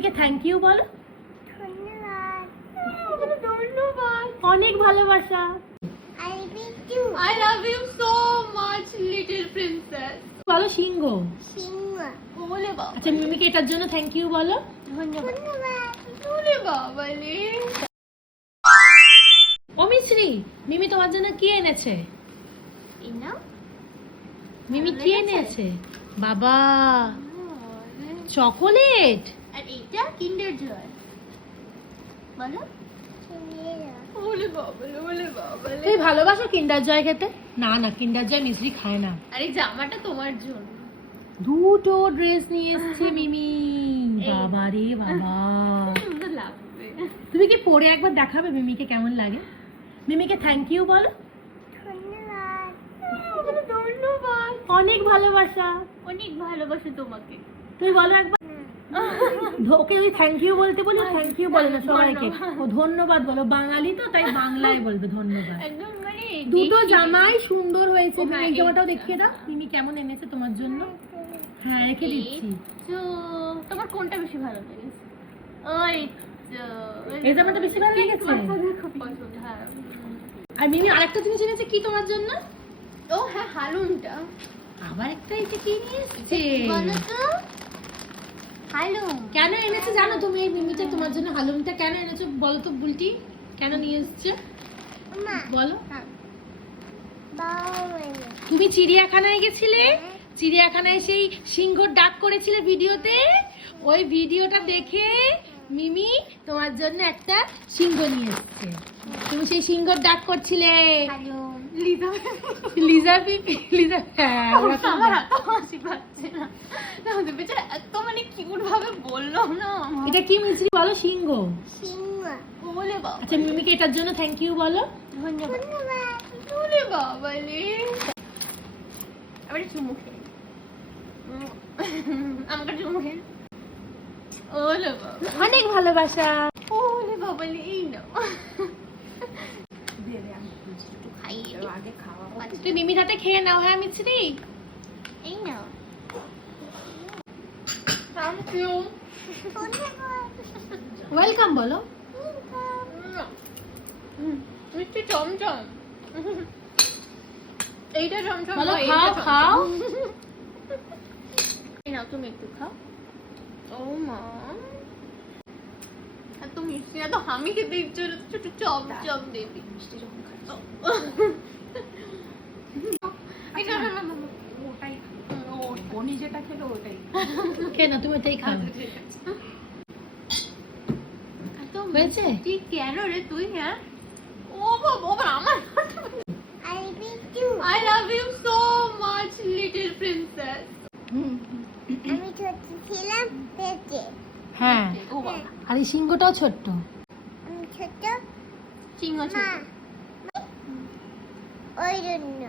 মিমিকে thank you বলো। ধন্যবাদ। অনেক ভালোবাসা। I love you so much little princess বলো সিংহ। সিংহ। বাবা। আচ্ছা মিমিকে এটার জন্য থ্যাংক ইউ বলো। ধন্যবাদ। ধন্যবাদ। বাবা লে ও মিমি তোমার জন্য কি এনেছে? মিমি কি এনেছে? বাবা চকোলেট আর এইটা কিন্ডার জয় বলো। তুই ভালোবাসো কিন্ডার জয় খেতে? না না কিন্ডার জয় মিশ্রি খায় না। আরে জামাটা তোমার জন্য। দুটো ড্রেস নিয়ে এসেছে মিমি। বাবা রে বাবা। তুমি কি পরে একবার দেখাবে মিমিকে কেমন লাগে? মিমিকে থ্যাংক ইউ বলো। ধন্যবাদ ধন্যবাদ। অনেক ভালোবাসা। অনেক ভালোবাসে তোমাকে। তুমি বলো একবার। ওকে ওই থ্যাংক ইউ বলতে বলি থ্যাংক ইউ বলে না সবাইকে। ও ধন্যবাদ। বলো বাঙালি তো তাই বাংলায় বলবে ধন্যবাদ। একদম মানে দুটো জামাই সুন্দর হয়েছে। তুমি এই জামাটাও দেখিয়ে দাও মিমি কেমন এনেছে তোমার জন্য? হ্যাঁ রেখে দিচ্ছি। তো তোমার কোনটা বেশি ভালো লাগে ওই এই জামাটা বেশি ভালো লেগেছে? হ্যাঁ। আর মিমি আরেকটা জিনিস এনেছে কি তোমার জন্য? ও হ্যাঁ হালুনটা। আবার একটা এটা কি নিয়ে এসছে? বলো তো। হালুম। কেন এনেছে জানো তুমি এই মিমিটা তোমার জন্য হালুমটা কেন এনেছো? বলো তো বুলটি। কেন নিয়ে এসছে? বলো। তুমি চিড়িয়াখানায় গেছিলে? চিড়িয়াখানায় সেই সিংহর ডাক করেছিলে ভিডিওতে? ওই ভিডিওটা দেখে মিমি তোমার জন্য একটা সিংহ নিয়ে এসছে। তুমি সেই সিংহর ডাক করছিলে। লিজা লিজা পিপি লিজা হ্যাঁ ওরকম আমার এত হাসি পাচ্ছে না। না বেচারা এত মানে কিউট ভাবে বলল না এটা কি মিশ্রি বলো সিংহ? সিংহ। বলে বাবা। আচ্ছা মিমিকে এটার জন্য থ্যাংক ইউ বলো। ধন্যবাদ। ধন্যবাদ। বলে বাবা আবার চুমু খেয়ে আমাকে চুমু খেয়ে ওলে বাবা। অনেক ভালোবাসা ওলে বাবা লে এই নাও দে দে আমি একটু খাই আগে খাওয়া তুই মিমির হাতে খেয়ে নাও হ্যাঁ মিশ্রি এই নাও। থ্যাংক ইউ ওয়েলকাম বলো। মিষ্টি চমচম। এইটা চমচম বলো, খাও, খাও। এই নাও তুমি একটু খাও। ও মা। এত মিষ্টি এত আমি খেতে ইচ্ছে ছোট চপ চপ দেবি। মিষ্টি ওটাই ও নিজেটা খেলো ওটাই কেন? তুমি এটাই খাও। হয়েছে? মিষ্টি কেন রে তুই হ্যাঁ? ও বাবা আমার I love you so much, little princess. আমি ছোট ছিলাম পেটে হ্যাঁ। আর এই সিংহটাও ছোট্ট? আমি ছোট সিংহ ছোট। ওই জন্য।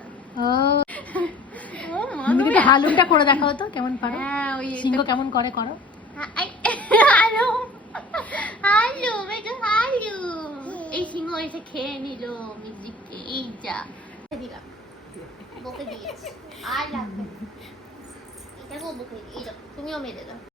তুমি- একটু হালুমটা করে দেখাও তো কেমন পারো? হ্যাঁ, ওই সিংহ কেমন করে করো? হা- আই- হ্যালো হ্যালো এটা এই সিংহ এসে খেয়ে নিল মিউজিককে এই যা। দিলাম। বকে দিয়েছি। আর লাগবে। এটাকেও বকে দিই তুমিও মেরে দাও।